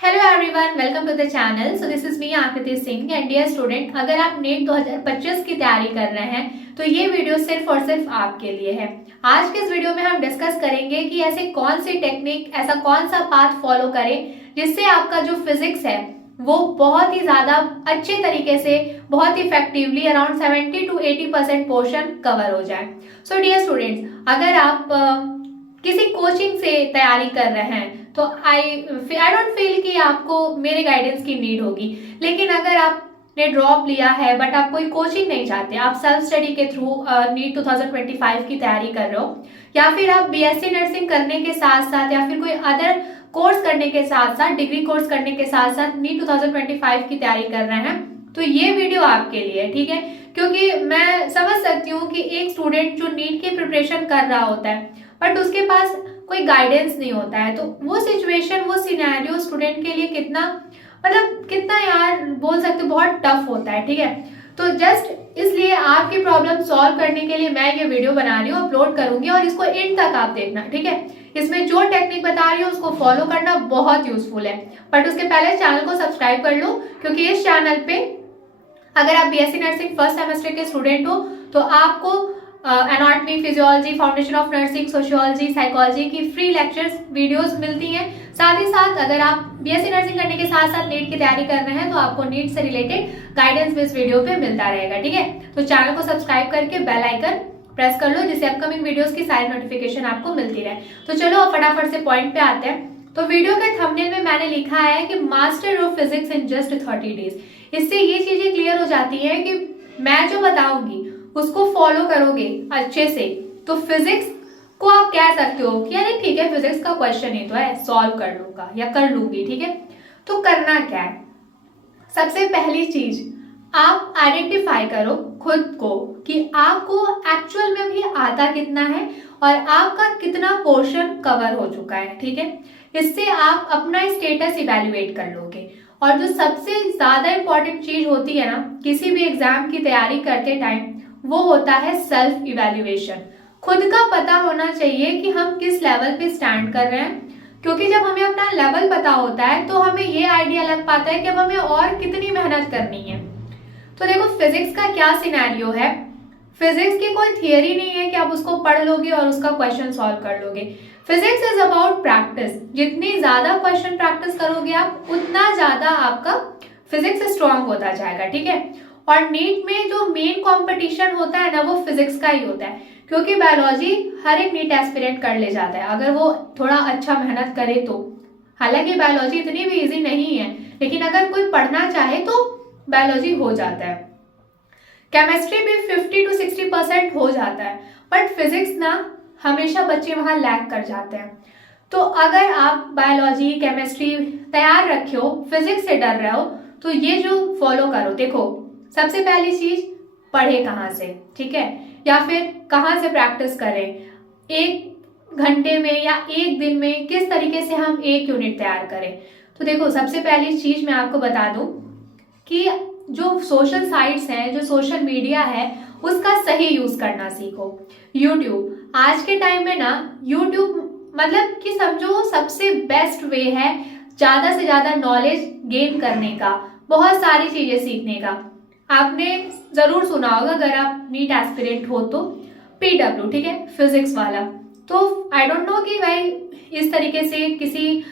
Hello everyone, welcome to the channel. So this is me Aakriti Singh and dear student, अगर आप NEET 2025 की तैयारी कर रहे हैं तो ये वीडियो सिर्फ और सिर्फ आपके लिए है। आज के इस वीडियो में हम डिस्कस करेंगे कि ऐसे कौन सी टेक्निक, ऐसा कौन सा पाथ फॉलो करें जिससे आपका जो फिजिक्स है वो बहुत ही ज्यादा अच्छे तरीके से, बहुत effectively around 70 to 80% portion cover हो जाए। सो डियर स्टूडेंट्स, अगर आप किसी कोचिंग से तैयारी कर रहे हैं तो आई डोंट फील कि आपको मेरे गाइडेंस की नीड होगी। लेकिन अगर आपने ड्रॉप लिया है बट आप कोई कोचिंग नहीं चाहते, आप सेल्फ स्टडी के थ्रू नीट 2025 की तैयारी कर रहे हो, या फिर आप बीएससी नर्सिंग करने के साथ साथ या फिर कोई अदर कोर्स करने के साथ साथ, डिग्री कोर्स करने के साथ साथ नीट 2025 की तैयारी कर रहे हैं, तो ये वीडियो आपके लिए, ठीक है। क्योंकि मैं समझ सकती हूँ कि एक स्टूडेंट जो नीट की प्रिपरेशन कर रहा होता है बट उसके पास कोई गाइडेंस नहीं होता है, तो वो सिचुएशन, वो सिनेरियो स्टूडेंट के लिए कितना, मतलब कितना यार बोल सकते हो, बहुत टफ होता है, ठीक है। तो जस्ट इसलिए आपकी प्रॉब्लम सॉल्व करने के लिए मैं ये वीडियो बना रही हूँ, अपलोड करूंगी और इसको एंड तक आप देखना, ठीक है। इसमें जो टेक्निक बता रही हूँ उसको फॉलो करना बहुत यूजफुल है, बट उसके पहले चैनल को सब्सक्राइब कर लो, क्योंकि इस चैनल पे अगर आप बीएससी नर्सिंग फर्स्ट सेमेस्टर के स्टूडेंट हो तो आपको anatomy, physiology, foundation of nursing, sociology, psychology की फ्री लेक्चर्स वीडियोस मिलती हैं। साथ ही साथ अगर आप बीएससी नर्सिंग करने के साथ साथ नीट की तैयारी कर रहे हैं तो आपको नीट से रिलेटेड गाइडेंस भी इस वीडियो पे मिलता रहेगा, ठीक है। तो चैनल को सब्सक्राइब करके बेल आइकन प्रेस कर लो, जिससे अपकमिंग वीडियोस की सारी नोटिफिकेशन आपको मिलती रहे। तो चलो अब फटाफट से पॉइंट पे आते हैं। तो वीडियो के थंबनेल में मैंने लिखा है कि master of physics in just 30 days. इससे ये चीजें क्लियर हो जाती है कि मैं जो बताऊंगी उसको फॉलो करोगे अच्छे से तो फिजिक्स को आप कह सकते हो कि अरे ठीक है, फिजिक्स का क्वेश्चन ही तो है, सॉल्व कर लूंगा या कर लूंगी, ठीक है। तो करना क्या है, सबसे पहली चीज आप आइडेंटिफाई करो खुद को कि आपको एक्चुअल में भी आता कितना है और आपका कितना पोर्शन कवर हो चुका है, ठीक है। इससे आप अपना स्टेटस इवेल्युएट कर लोगे। और जो सबसे ज्यादा इंपॉर्टेंट चीज होती है ना किसी भी एग्जाम की तैयारी करते टाइम, वो होता है सेल्फ इवेल्युएशन। खुद का पता होना चाहिए कि हम किस लेवल पे स्टैंड कर रहे हैं, क्योंकि जब हमें अपना लेवल पता होता है तो हमें ये आइडिया लग पाता है कि अब हमें और कितनी मेहनत करनी है। तो देखो फिजिक्स का क्या सिनेरियो है, फिजिक्स की कोई थियरी नहीं है कि आप उसको पढ़ लोगे और उसका क्वेश्चन सॉल्व कर लोगे। Physics is about practice. जितनी ज्यादा क्वेश्चन प्रैक्टिस करोगे आप, उतना ज्यादा आपका फिजिक्स स्ट्रांग होता जाएगा, ठीक है। और नीट में जो मेन कंपटीशन होता है ना, वो फिजिक्स का ही होता है, क्योंकि बायोलॉजी हर एक नीट एस्पिरेंट कर ले जाता है अगर वो थोड़ा अच्छा मेहनत करे तो। हालांकि बायोलॉजी इतनी भी इजी नहीं है, लेकिन अगर कोई पढ़ना चाहे तो बायोलॉजी हो जाता है। केमिस्ट्री भी 50 to 60% हो जाता है, बट फिजिक्स ना हमेशा बच्चे वहां लैग कर जाते हैं। तो अगर आप बायोलॉजी, केमिस्ट्री तैयार रखे हो, फिजिक्स से डर रहे हो, तो ये जो फॉलो करो। देखो सबसे पहली चीज, पढ़े कहाँ से, ठीक है, या फिर कहाँ से प्रैक्टिस करें, एक घंटे में या एक दिन में किस तरीके से हम एक यूनिट तैयार करें। तो देखो सबसे पहली चीज मैं आपको बता दूं कि जो सोशल साइट्स हैं, जो सोशल मीडिया है, उसका सही यूज करना सीखो। यूट्यूब आज के टाइम में ना, यूट्यूब मतलब कि समझो सबसे बेस्ट वे है ज्यादा से ज्यादा नॉलेज गेन करने का, बहुत सारी चीजें सीखने का। आपने जरूर सुना होगा अगर आप नीट एस्पिरेंट हो तो, पीडब्ल्यू, ठीक है, फिजिक्स वाला। तो आई डोंट नो कि भाई इस तरीके से किसी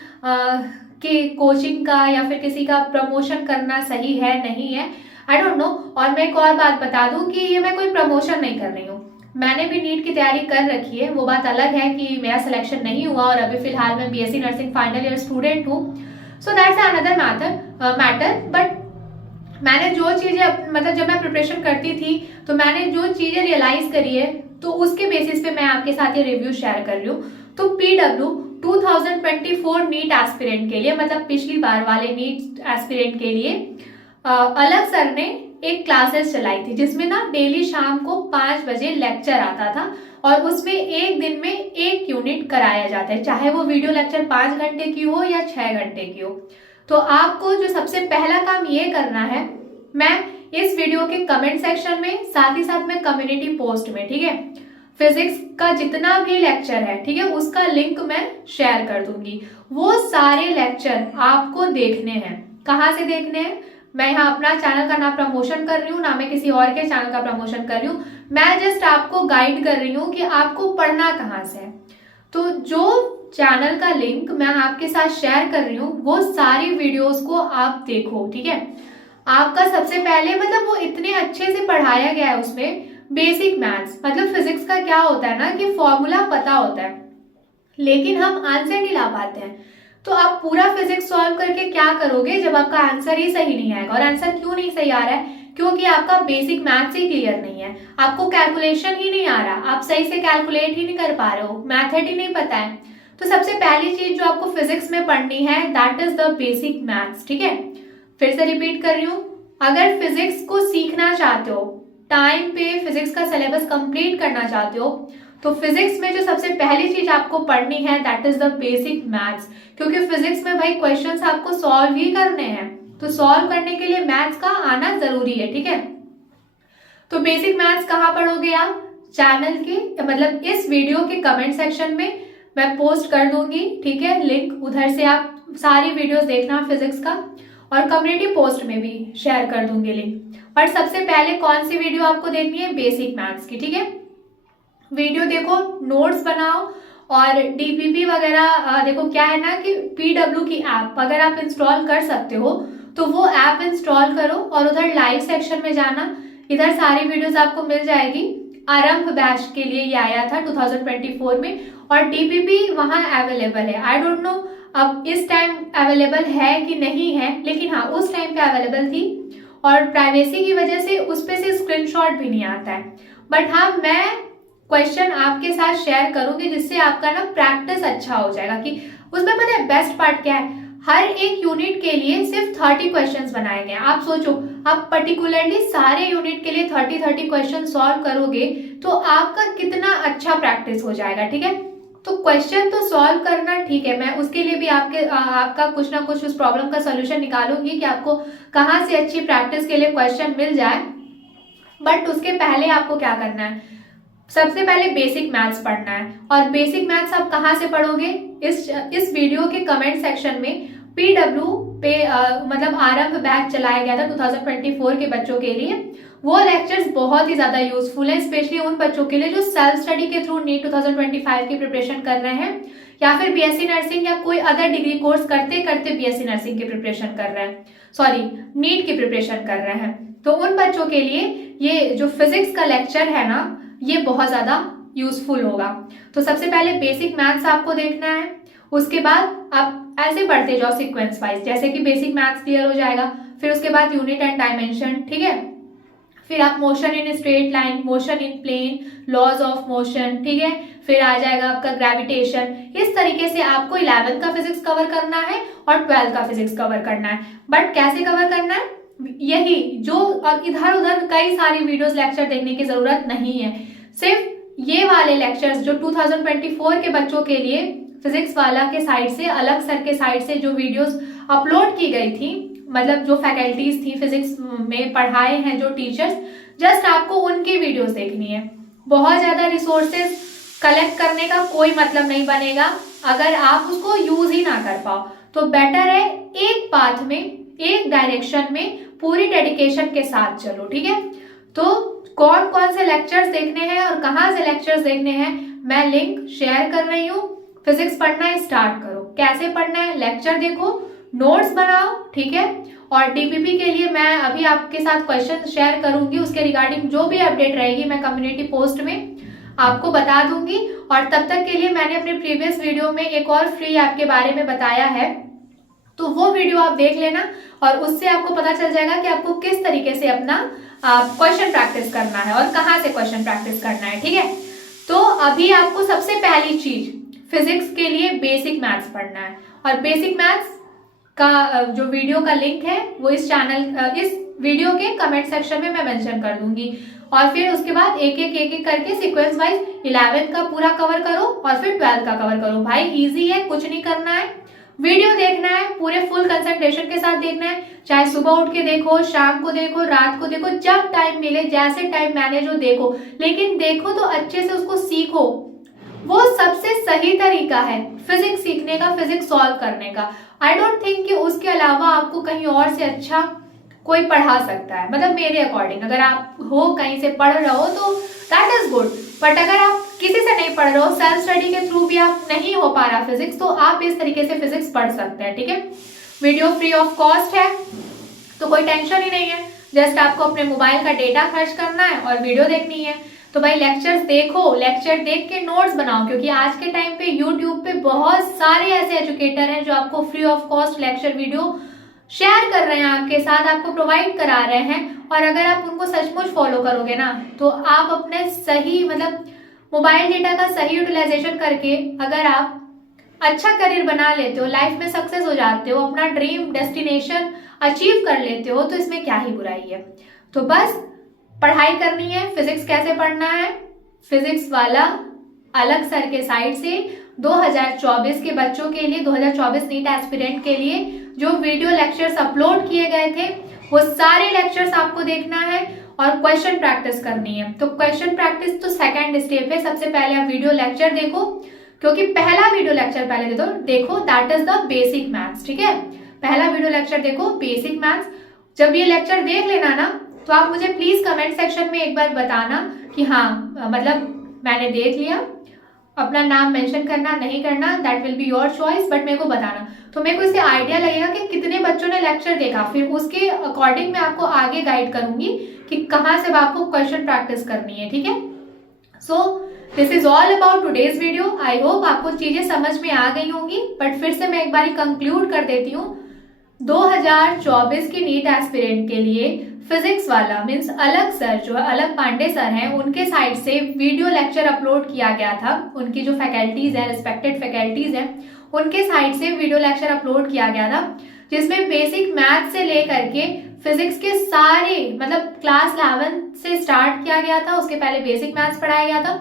के कोचिंग का या फिर किसी का प्रमोशन करना सही है नहीं है, आई डोंट नो। और मैं एक और बात बता दूं कि ये मैं कोई प्रमोशन नहीं कर रही हूँ, मैंने भी नीट की तैयारी कर रखी है। वो बात अलग है कि मेरा सिलेक्शन नहीं हुआ और अभी फिलहाल मैं BSc nursing final year student हूँ, so that's another matter. But मैंने जो चीजें, मतलब जब मैं प्रिपरेशन करती थी तो मैंने जो चीजें रियलाइज करी है, तो उसके बेसिस पे मैं आपके साथ ये रिव्यू शेयर कर रही हूँ। तो पीडब्ल्यू 2024 नीट एस्पिरेंट के लिए, मतलब पिछली बार वाले नीट एस्पिरेंट के लिए अलग सर ने एक क्लासेस चलाई थी, जिसमें ना डेली शाम को 5 बजे लेक्चर आता था और उसमें एक दिन में एक यूनिट कराया जाता है, चाहे वो वीडियो लेक्चर 5 घंटे की हो या 6 घंटे की हो। तो आपको जो सबसे पहला काम ये करना है, मैं इस वीडियो के कमेंट सेक्शन में, साथ ही साथ में कम्युनिटी पोस्ट में, ठीक है, फिजिक्स का जितना भी लेक्चर है, ठीक है, उसका लिंक मैं शेयर कर दूंगी। वो सारे लेक्चर आपको देखने हैं। कहाँ से देखने हैं? मैं यहाँ अपना चैनल का ना प्रमोशन कर रही हूँ, ना मैं किसी और के चैनल का प्रमोशन कर रही हूँ। मैं जस्ट आपको गाइड कर रही हूँ कि आपको पढ़ना कहाँ से है। तो जो चैनल का लिंक मैं आपके साथ शेयर कर रही हूँ, वो सारी वीडियोस को आप देखो, ठीक है। आपका सबसे पहले मतलब वो इतने अच्छे से पढ़ाया गया है उसमें, बेसिक मैथ्स, मतलब फिजिक्स का क्या होता है ना कि फॉर्मूला पता होता है लेकिन हम आंसर नहीं ला पाते हैं। तो आप पूरा फिजिक्स सॉल्व करके क्या करोगे जब आपका आंसर ही सही नहीं आएगा? और आंसर क्यों नहीं सही आ रहा है? क्योंकि आपका बेसिक मैथ्स ही क्लियर नहीं है, आपको कैलकुलेशन ही नहीं आ रहा, आप सही से कैलकुलेट ही नहीं कर पा रहे हो, मैथड ही नहीं पता है। तो सबसे पहली चीज जो आपको फिजिक्स में पढ़नी है, that is the basic maths, ठीक है। फिर से रिपीट कर रही हूँ, अगर फिजिक्स को सीखना चाहते हो, टाइम पे फिजिक्स का सिलेबस कंप्लीट करना चाहते हो, तो फिजिक्स में जो सबसे पहली चीज आपको पढ़नी है that is the basic maths. क्योंकि फिजिक्स में भाई क्वेश्चंस आपको सॉल्व ही करने हैं, तो सॉल्व करने के लिए मैथ्स का आना जरूरी है, ठीक है। तो बेसिक मैथ्स कहाँ पढ़ोगे आप? चैनल के मतलब इस वीडियो के कमेंट सेक्शन में मैं पोस्ट कर दूंगी, ठीक है, लिंक। उधर से आप सारी वीडियोस देखना फिजिक्स का, और कम्युनिटी पोस्ट में भी शेयर कर दूंगी लिंक। और सबसे पहले कौन सी वीडियो आपको देखनी है? बेसिक मैथ्स की, ठीक है। वीडियो देखो, नोट्स बनाओ, और डीपीपी वगैरह देखो। क्या है ना कि पीडब्ल्यू की ऐप अगर आप इंस्टॉल कर सकते हो तो वो ऐप इंस्टॉल करो, और उधर लाइव सेक्शन में जाना, इधर सारी वीडियोस आपको मिल जाएगी। आरंभ बैच के लिए ये आया था 2024 में, और डीपीपी वहां अवेलेबल है। आई डोंट नो अब इस टाइम अवेलेबल है कि नहीं है, लेकिन हाँ उस टाइम पे अवेलेबल थी, और प्राइवेसी की वजह से उस पे से स्क्रीनशॉट भी नहीं आता है। बट हाँ, मैं क्वेश्चन आपके साथ शेयर करूंगी जिससे आपका ना प्रैक्टिस अच्छा हो जाएगा। कि उसमें पता है बेस्ट पार्ट क्या है? हर एक यूनिट के लिए सिर्फ 30 क्वेश्चंस बनाए गए हैं। आप सोचो, आप पर्टिकुलरली सारे यूनिट के लिए 30 क्वेश्चन सॉल्व करोगे तो आपका कितना अच्छा प्रैक्टिस हो जाएगा, ठीक है। तो क्वेश्चन तो सॉल्व करना ठीक है, मैं उसके लिए भी आपका कुछ ना कुछ उस प्रॉब्लम का सोल्यूशन निकालूंगी कि आपको कहाँ से अच्छी प्रैक्टिस के लिए क्वेश्चन मिल जाए। बट उसके पहले आपको क्या करना है? सबसे पहले बेसिक मैथ्स पढ़ना है। और बेसिक मैथ्स आप कहाँ से पढ़ोगे? इस वीडियो के कमेंट सेक्शन में पीडब्ल्यू पे मतलब आरंभ बैच चलाया गया था 2024 के बच्चों के लिए। वो लेक्चर्स बहुत ही ज्यादा यूजफुल है, स्पेशली उन बच्चों के लिए जो सेल्फ स्टडी के थ्रू नीट 2025 की प्रिपरेशन कर रहे हैं, या फिर बीएससी नर्सिंग या कोई अदर डिग्री कोर्स करते करते बीएससी नर्सिंग की प्रिपरेशन कर रहे हैं, सॉरी नीट की प्रिपरेशन कर रहे हैं। तो उन बच्चों के लिए ये जो फिजिक्स का लेक्चर है ना, ये बहुत ज्यादा यूजफुल होगा। तो सबसे पहले बेसिक मैथ्स आपको देखना है, उसके बाद आप ऐसे बढ़ते जाओ सीक्वेंस वाइज, जैसे कि बेसिक मैथ्स क्लियर हो जाएगा, फिर उसके बाद यूनिट एंड डायमेंशन, ठीक है। फिर आप motion in straight line, motion in plane, laws of motion, ठीक है। फिर आ जाएगा आपका ग्रेविटेशन। इस तरीके से आपको 11th का फिजिक्स कवर करना है और 12th का फिजिक्स कवर करना है। बट कैसे कवर करना है? यही जो, और इधर उधर कई सारी वीडियोस लेक्चर देखने की जरूरत नहीं है। सिर्फ ये वाले लेक्चर्स जो 2024 के बच्चों के लिए फिजिक्स वाला के साइड से, अलग सर के साइड से जो वीडियोस अपलोड की गई थी, मतलब जो फैकल्टीज थी फिजिक्स में पढ़ाए हैं जो टीचर्स, जस्ट आपको उनकी वीडियोस देखनी है। बहुत ज्यादा रिसोर्सेज कलेक्ट करने का कोई मतलब नहीं बनेगा अगर आप उसको यूज ही ना कर पाओ। तो बेटर है एक पाथ में, एक डायरेक्शन में पूरी डेडिकेशन के साथ चलो, ठीक है। तो कौन कौन से लेक्चर्स देखने हैं और कहाँ से लेक्चर्स देखने हैं, मैं लिंक शेयर कर रही हूँ। फिजिक्स पढ़ना स्टार्ट करो। कैसे पढ़ना है? लेक्चर देखो, नोट्स बनाओ, ठीक है। और डीपीपी के लिए मैं अभी आपके साथ क्वेश्चन शेयर करूंगी, उसके रिगार्डिंग जो भी अपडेट रहेगी मैं कम्युनिटी पोस्ट में आपको बता दूंगी। और तब तक के लिए मैंने अपने प्रीवियस वीडियो में एक और फ्री ऐप के बारे में बताया है, तो वो वीडियो आप देख लेना, और उससे आपको पता चल जाएगा कि आपको किस तरीके से अपना क्वेश्चन प्रैक्टिस करना है और कहाँ से क्वेश्चन प्रैक्टिस करना है, ठीक है। तो अभी आपको सबसे पहली चीज फिजिक्स के लिए बेसिक मैथ्स पढ़ना है, और बेसिक मैथ्स का जो वीडियो का लिंक है वो इस वीडियो के कमेंट सेक्शन में मैं मेंशन कर दूंगी। और फिर उसके बाद एक एक करके सीक्वेंस वाइज 11th का पूरा कवर करो और फिर 12th का कवर करो। भाई इजी है, कुछ नहीं करना है, वीडियो देखना है, पूरे फुल कंसंट्रेशन के साथ देखना है, चाहे सुबह उठ के देखो, शाम को देखो, रात को देखो, जब टाइम मिले, जैसे टाइम मैनेज हो देखो, लेकिन देखो तो अच्छे से उसको सीखो। वो सबसे सही तरीका है फिजिक्स सीखने का, फिजिक्स सॉल्व करने का। आई डोंट थिंक कि उसके अलावा आपको कहीं और से अच्छा कोई पढ़ा सकता है, मतलब मेरे अकॉर्डिंग। अगर आप हो कहीं से पढ़ रहे हो तो दैट इज गुड, बट अगर आप किसी से नहीं पढ़ रहे हो, सेल्फ स्टडी के थ्रू भी आप नहीं हो पा रहा फिजिक्स, तो आप इस तरीके से फिजिक्स पढ़ सकते हैं। ठीक है, वीडियो फ्री ऑफ कॉस्ट है, तो कोई टेंशन ही नहीं है। जस्ट आपको अपने मोबाइल का डेटा खर्च करना है और वीडियो देखनी है। तो भाई लेक्चर्स देखो, लेक्चर देख के नोट्स बनाओ, क्योंकि आज के टाइम पे यूट्यूब पे बहुत सारे ऐसे एजुकेटर हैं जो आपको free of cost lecture video share कर रहे हैं, आपके साथ आपको प्रोवाइड करा रहे हैं। और अगर आप उनको सचमुच फॉलो करोगे ना, तो आप अपने सही मतलब मोबाइल डेटा का सही यूटिलाइजेशन करके अगर आप अच्छा करियर बना लेते हो, लाइफ में सक्सेस हो जाते हो, अपना ड्रीम डेस्टिनेशन अचीव कर लेते हो, तो इसमें क्या ही बुराई है। तो बस पढ़ाई करनी है। फिजिक्स कैसे पढ़ना है, फिजिक्स वाला अलग सर के साइड से 2024 के बच्चों के लिए, 2024 नीट एस्पिरेंट के लिए जो वीडियो लेक्चर्स अपलोड किए गए थे, वो सारे लेक्चर्स आपको देखना है और क्वेश्चन प्रैक्टिस करनी है। तो क्वेश्चन प्रैक्टिस तो सेकंड स्टेप है। सबसे पहले आप वीडियो लेक्चर देखो, क्योंकि पहला वीडियो लेक्चर पहले देखो that is the basic maths. ठीक है, पहला वीडियो लेक्चर देखो बेसिक मैथ्स। जब ये लेक्चर देख लेना ना, तो आप मुझे प्लीज कमेंट सेक्शन में एक बार बताना कि हाँ मतलब मैंने देख लिया। अपना नाम मेंशन करना नहीं करना that will be your choice, but मेरे को बताना, तो मेरे को इससे आइडिया लगेगा कि कितने बच्चों ने लेक्चर देखा। फिर उसके अकॉर्डिंग मैं आपको आगे गाइड करूंगी कि कहाँ से आपको क्वेश्चन प्रैक्टिस करनी है। ठीक है, सो this is all about today's video. I hope आपको चीजें समझ में आ गई होंगी, बट फिर से मैं एक बार कंक्लूड कर देती हूँ। 2024 की नीट एस्पिरेंट के लिए फिजिक्स वाला मीन्स अलग सर, जो अलग पांडे सर हैं, उनके साइड से वीडियो लेक्चर अपलोड किया गया था। उनकी जो फैकल्टीज हैं, रिस्पेक्टेड फैकल्टीज हैं, उनके साइड से वीडियो लेक्चर अपलोड किया गया था, जिसमें बेसिक मैथ से लेकर के फिजिक्स के सारे मतलब क्लास 11 से स्टार्ट किया गया था। उसके पहले बेसिक मैथ्स पढ़ाया गया था,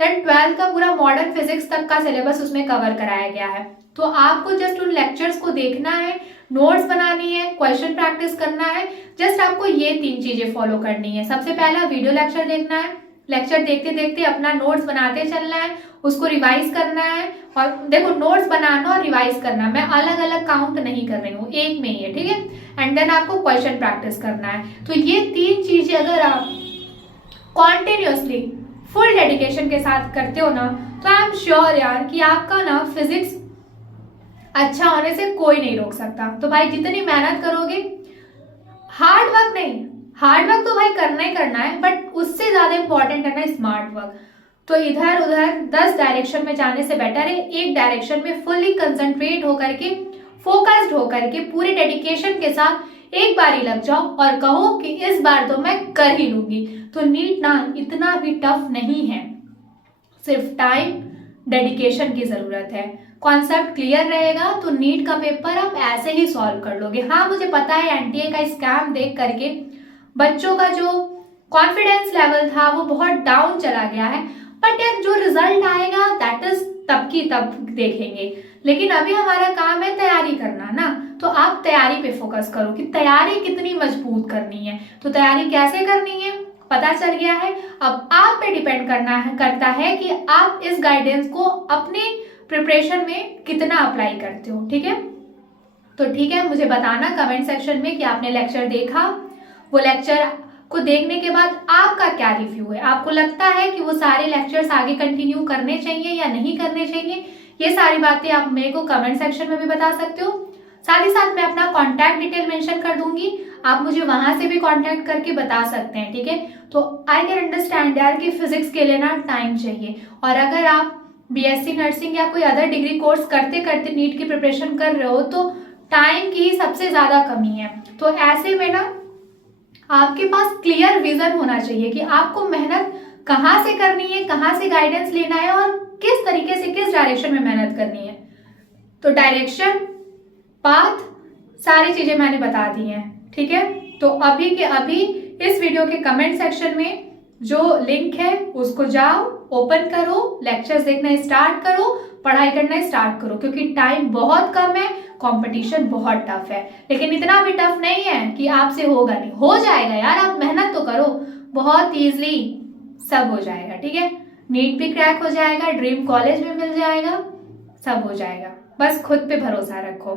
देन 12 का पूरा मॉडर्न फिजिक्स तक का सिलेबस उसमें कवर कराया गया है। तो आपको जस्ट उन लेक्चर्स को देखना है, नोट्स बनानी है, क्वेश्चन प्रैक्टिस करना है। जस्ट आपको ये 3 चीजें फॉलो करनी है। सबसे पहला वीडियो लेक्चर देखना है, लेक्चर देखते देखते अपना नोट्स बनाते चलना है, उसको रिवाइज करना है। और देखो नोट्स बनाना और रिवाइज करना मैं अलग अलग काउंट नहीं कर रही हूँ, एक में ही है। ठीक है, एंड देन आपको क्वेश्चन प्रैक्टिस करना है। तो ये 3 चीजें अगर आप कॉन्टिन्यूसली फुल डेडिकेशन के साथ करते हो ना, तो आई एम श्योर यार कि आपका ना फिजिक्स अच्छा होने से कोई नहीं रोक सकता। तो भाई जितनी मेहनत करोगे, हार्ड वर्क नहीं, हार्ड वर्क तो भाई करना ही करना है, बट उससे ज्यादा इंपॉर्टेंट है ना स्मार्ट वर्क। तो इधर उधर 10 डायरेक्शन में जाने से बेटर है एक डायरेक्शन में फुल्ली कंसंट्रेट होकर के, फोकस्ड होकर के, पूरे डेडिकेशन के साथ एक बार ही लग जाओ और कहो कि इस बार तो मैं कर ही लूंगी। तो नीट ना इतना भी टफ नहीं है, सिर्फ टाइम डेडिकेशन की जरूरत है। कॉन्सेप्ट क्लियर रहेगा तो नीट का पेपर आप ऐसे ही सॉल्व कर लोगे। हाँ मुझे पता है एनटीए का स्कैम देख करके बच्चों का जो कॉन्फिडेंस लेवल था वो बहुत डाउन चला गया है, बट यार जो रिजल्ट आएगा दैट इज तब की तब देखेंगे। लेकिन अभी हमारा काम है तैयारी करना ना, तो आप तैयारी पे फोकस करो कि तैयारी कितनी मजबूत करनी है। तो तैयारी कैसे करनी है पता चल गया है। अब आप पे डिपेंड करता है कि आप इस गाइडेंस को अपने प्रिपरेशन में कितना अप्लाई करते हो। ठीक है, तो ठीक है, मुझे बताना कमेंट सेक्शन में कि आपने लेक्चर देखा, वो लेक्चर को देखने के बाद आपका क्या रिव्यू है। आपको लगता है कि वो सारे लेक्चर्स आगे कंटिन्यू करने चाहिए या नहीं करने चाहिए, ये सारी बातें आप मेरे को कमेंट सेक्शन में भी बता सकते हो। साथ ही साथ मैं अपना कॉन्टैक्ट डिटेल मेंशन कर दूंगी, आप मुझे वहां से भी कॉन्टैक्ट करके बता सकते हैं। ठीक है, तो आई कैन अंडरस्टैंड यार कि फिजिक्स के लिए ना टाइम चाहिए, और अगर आप बीएससी नर्सिंग या कोई अदर डिग्री कोर्स करते करते नीट की प्रिपरेशन कर रहे हो तो टाइम की सबसे ज्यादा कमी है। तो ऐसे में ना आपके पास क्लियर विजन होना चाहिए कि आपको मेहनत कहाँ से करनी है, कहाँ से गाइडेंस लेना है और किस तरीके से किस डायरेक्शन में मेहनत करनी है। तो डायरेक्शन, पाथ, सारी चीजें मैंने बता दी हैं। ठीक है, तो अभी के अभी इस वीडियो के कमेंट सेक्शन में जो लिंक है उसको जाओ, ओपन करो, लेक्चर्स देखना स्टार्ट करो, पढ़ाई करना स्टार्ट करो, क्योंकि टाइम बहुत कम है, कंपटीशन बहुत टफ है। लेकिन इतना भी टफ नहीं है कि आपसे होगा नहीं, हो जाएगा यार, आप मेहनत तो करो, बहुत ईजिली सब हो जाएगा। ठीक है, नीट भी क्रैक हो जाएगा, ड्रीम कॉलेज भी मिल जाएगा, सब हो जाएगा। बस खुद पे भरोसा रखो।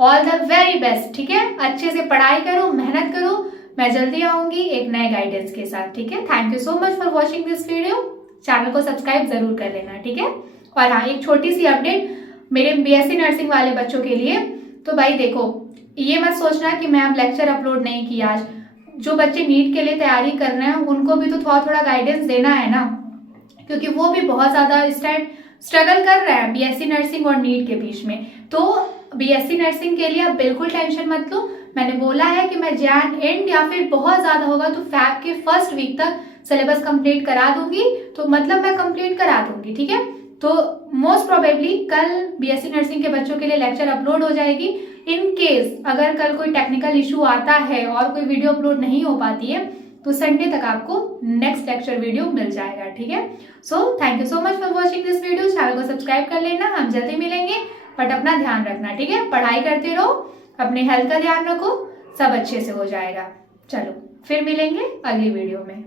All the very best. ठीक है, अच्छे से पढ़ाई करो, मेहनत करो। मैं जल्दी आऊंगी एक नए गाइडेंस के साथ। ठीक है, thank you so much for watching this video. Channel को सब्सक्राइब जरूर कर लेना। ठीक है, और हाँ, एक छोटी सी अपडेट मेरे बीएससी नर्सिंग वाले बच्चों के लिए। तो भाई देखो, ये मत सोचना कि मैं अब लेक्चर अपलोड नहीं किया आज। जो बच्चे नीट के लिए तैयारी कर रहे हैं उनको भी तो थोड़ा थोड़ा गाइडेंस देना है ना, क्योंकि वो भी बहुत ज्यादा इस टाइम स्ट्रगल कर रहे हैं बीएससी नर्सिंग और नीट के बीच में। तो बीएससी नर्सिंग के लिए आप बिल्कुल टेंशन मत लो। मैंने बोला है कि मैं जैन एंड या फिर बहुत ज्यादा होगा तो फैब के फर्स्ट वीक तक सिलेबस कंप्लीट करा दूंगी। तो मतलब मैं कंप्लीट करा दूंगी। ठीक है, तो मोस्ट प्रोबेबली कल बीएससी नर्सिंग के बच्चों के लिए लेक्चर अपलोड हो जाएगी। इन केस अगर कल कोई टेक्निकल इशू आता है और कोई वीडियो अपलोड नहीं हो पाती है तो संडे तक आपको नेक्स्ट लेक्चर वीडियो मिल जाएगा। ठीक है, so thank you so much for watching this video. Channel को सब्सक्राइब कर लेना, हम जल्दी मिलेंगे, बट अपना ध्यान रखना। ठीक है, पढ़ाई करते रहो, अपने हेल्थ का ध्यान रखो, सब अच्छे से हो जाएगा। चलो फिर मिलेंगे अगली वीडियो में।